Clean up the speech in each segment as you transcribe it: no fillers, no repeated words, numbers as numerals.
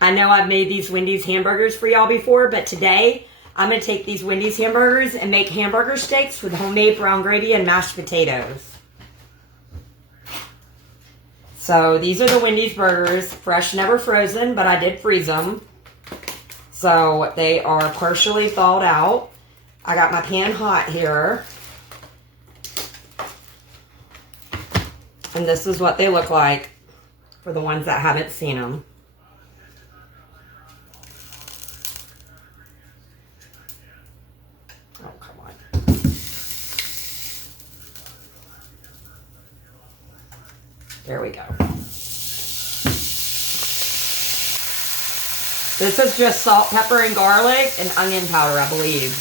I know I've made these Wendy's hamburgers for y'all before, but today I'm going to take these Wendy's hamburgers and make hamburger steaks with homemade brown gravy and mashed potatoes. So these are the Wendy's burgers, fresh, never frozen, but I did freeze them. So they are partially thawed out. I got my pan hot here. And this is what they look like for the ones that haven't seen them. Oh, come on. There we go. This is just salt, pepper, and garlic and onion powder, I believe.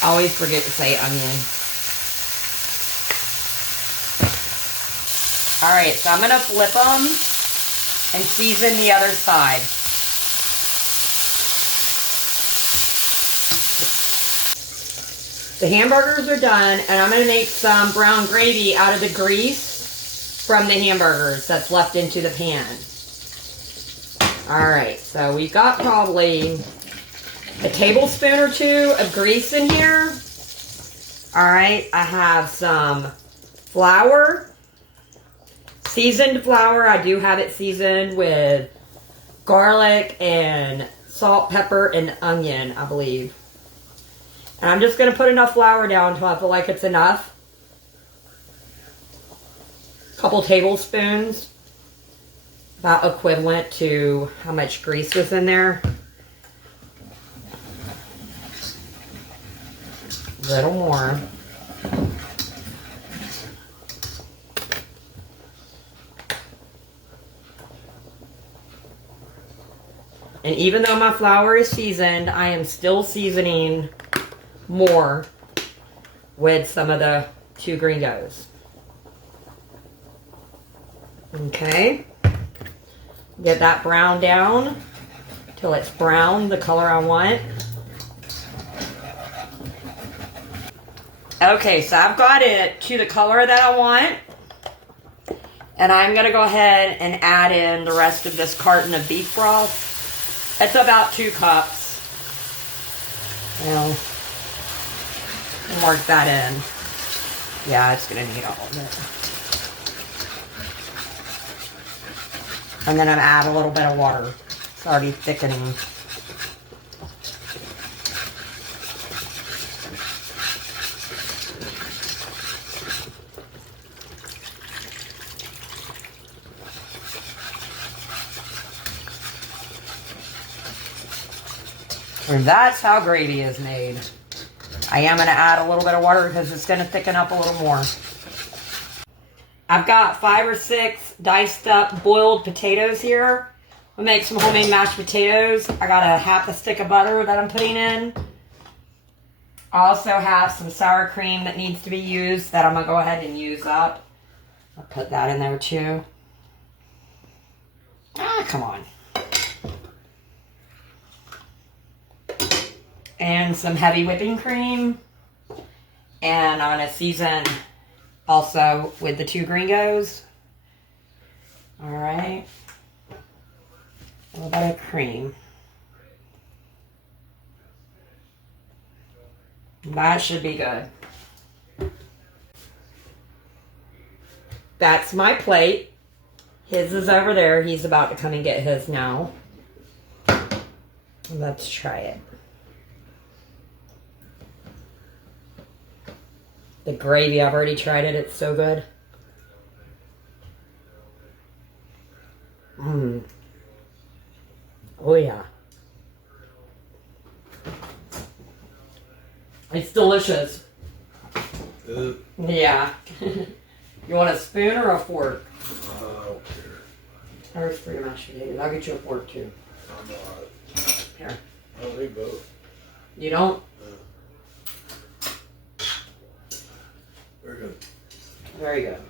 I always forget to say onion. Alright, so I'm going to flip them and season the other side. The hamburgers are done, and I'm going to make some brown gravy out of the grease from the hamburgers that's left into the pan. Alright, so we've got probably a tablespoon or two of grease in here. Alright, I have some flour. Seasoned flour. I do have it seasoned with garlic and salt, pepper, and onion, I believe. And I'm just going to put enough flour down until I feel like it's enough. A couple tablespoons. About equivalent to how much grease was in there. A little more. And even though my flour is seasoned, I am still seasoning more with some of the 2 Gringos. Okay. Get that brown down till it's brown, the color I want. Okay, so I've got it to the color that I want. And I'm going to go ahead and add in the rest of this carton of beef broth. It's about 2 cups. Now, work that in. Yeah, it's going to need all of it. And then I'm going to add a little bit of water. It's already thickening. And that's how gravy is made. I am going to add a little bit of water because it's going to thicken up a little more. I've got 5 or 6 diced up boiled potatoes here. We'll make some homemade mashed potatoes. I got a half a stick of butter that I'm putting in. I also have some sour cream that needs to be used that I'm going to go ahead and use up. I'll put that in there too. Ah, come on. And some heavy whipping cream. And I'm going to season also with the 2 Gringos. Alright. A little bit of cream. That should be good. That's my plate. His is over there. He's about to come and get his now. Let's try it. The gravy, I've already tried it. It's so good. Mmm. Oh, yeah. It's delicious. Yeah. You want a spoon or a fork? I don't care. There's 3 mashed potatoes. I'll get you a fork, too. I'm not. Here. I don't need both. You don't? Very good. Very good.